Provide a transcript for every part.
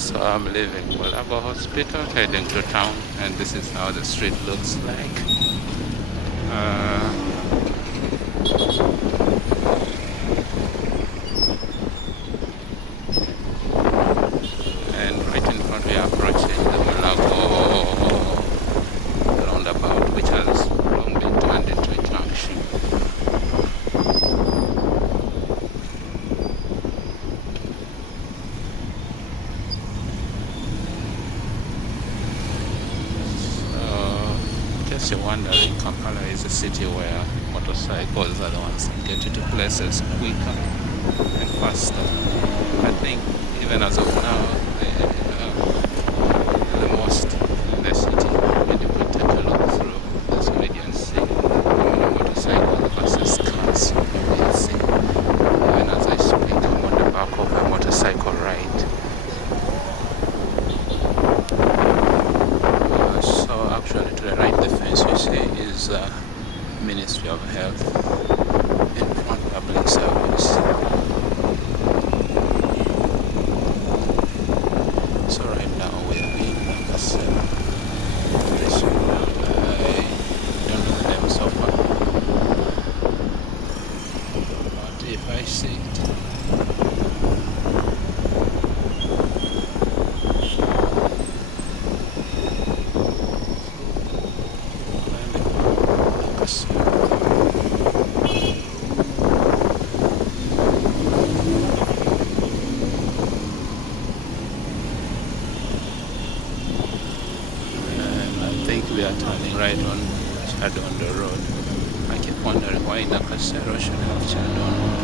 So I'm leaving Mulago Hospital, heading to town, and this is how the street looks like. Uh, and right in front we are approaching the Mulago roundabout, which has long been turned into a junction. In case you're wondering, Kampala is a city where motorcycles are the ones that get you to places quicker and faster. I think even as of now, the most in the city, and if we take a look through this median motorcycle versus cars, you will see. Even as I speak, I'm on the back of a motorcycle ride. So actually to the right, the fence you see is Ministry of Health in front public service. So right now we are in Nakasero. I don't know the name so far, but if I see it, we are turning right on Chadon Road. I keep wondering why Nakasero should have Chadon.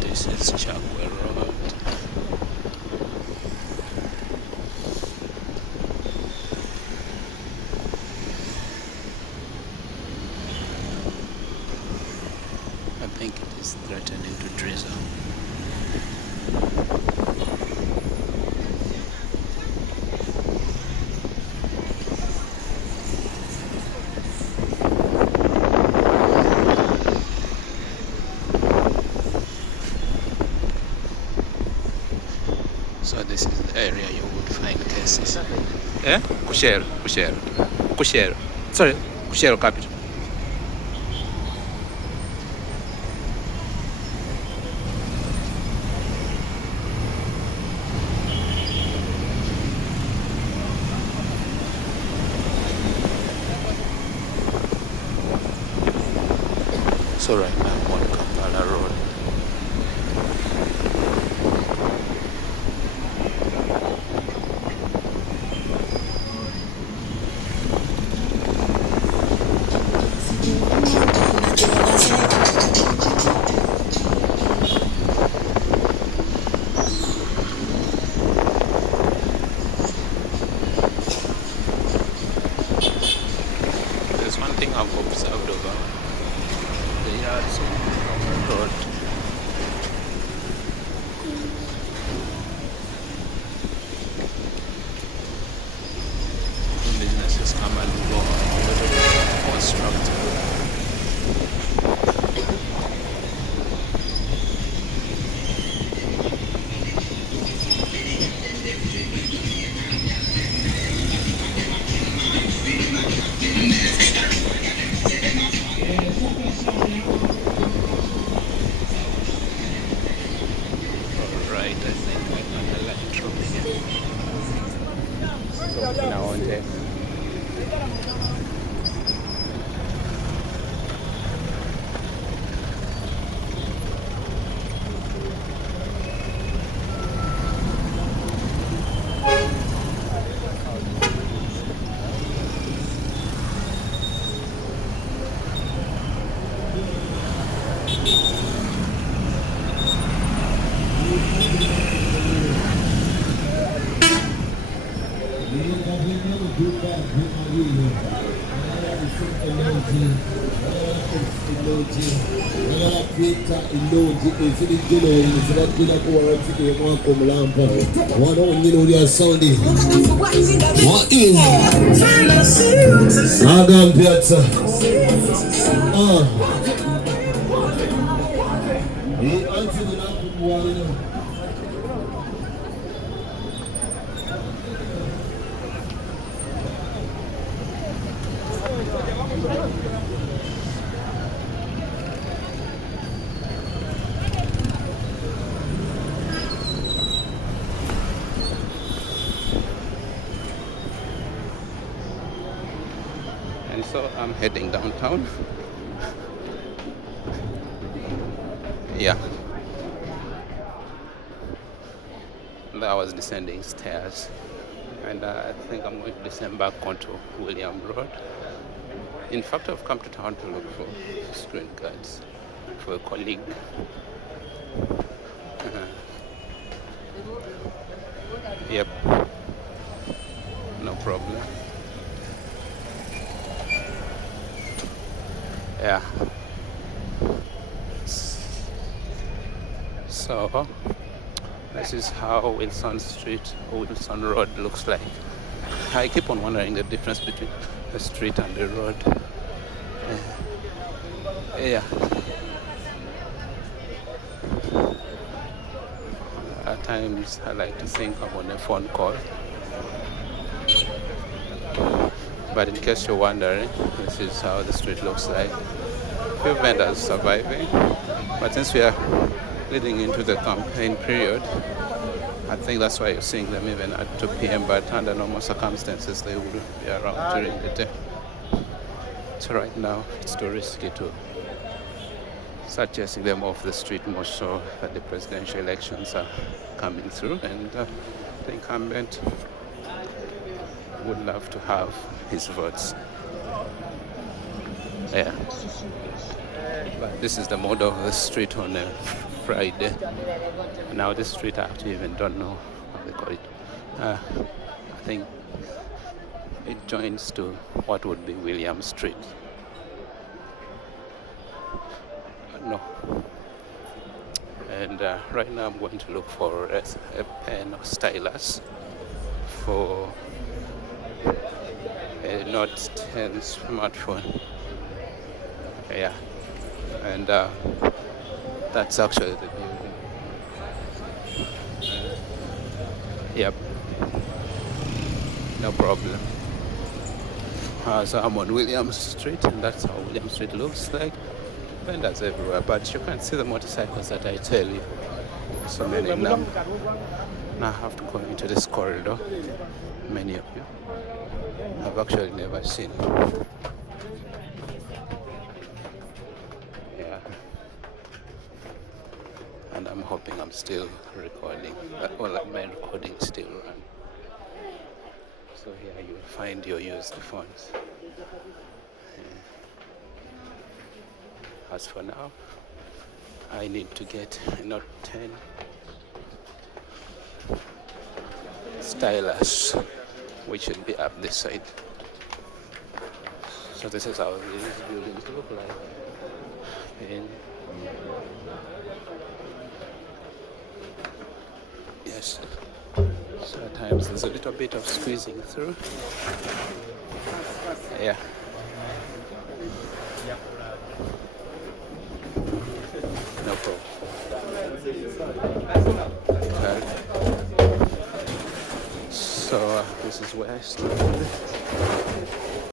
This is Chakwe Road. I think it is threatening to drizzle. So this is the area you would find cases. Eh? Kushero. Sorry, Kushero capital. So right now I'm on Kampala Road. There's one thing I've observed over the yards on the road. Businesses come and go, constructed. Alright, I think I got electronic. So now on there. And so I'm heading downtown. Yeah. I was descending stairs, and I think I'm going to descend back onto William Road. In fact, I've come to town to look for screen cards for a colleague. Yep, no problem. Yeah. So this is how Wilson Road looks like. I keep on wondering the difference between the street and the road. Yeah. At times I like to think I'm on a phone call. But in case you're wondering, this is how the street looks like. Few vendors surviving, but since we are leading into the campaign period, I think that's why you're seeing them even at 2 p.m. But under normal circumstances, they will be around during the day. So right now, it's too risky to start chasing them off the street, more so that the presidential elections are coming through, and the incumbent would love to have his votes. Yeah. But this is the mode of the street on a Friday. Now this street I actually even don't know how they call it. I think it joins to what would be William Street. No. And right now I'm going to look for a pen or stylus for a Note 10 smartphone. Yeah. And that's actually the building. Yep, no problem. So I'm on William Street, and that's how William Street looks like. Vendors everywhere, but you can't see the motorcycles that I tell you. So many now. Now I have to go into this corridor. Many of you I've actually never seen. Yeah. And I'm hoping I'm still recording. Well, my recording still run. So here you'll find your used phones. As for now, I need to get a Note 10 stylus, which should be up this side. So this is how these buildings look like. And yes, so at times there's a little bit of squeezing through. Yeah. No problem. Okay. So this is where I started.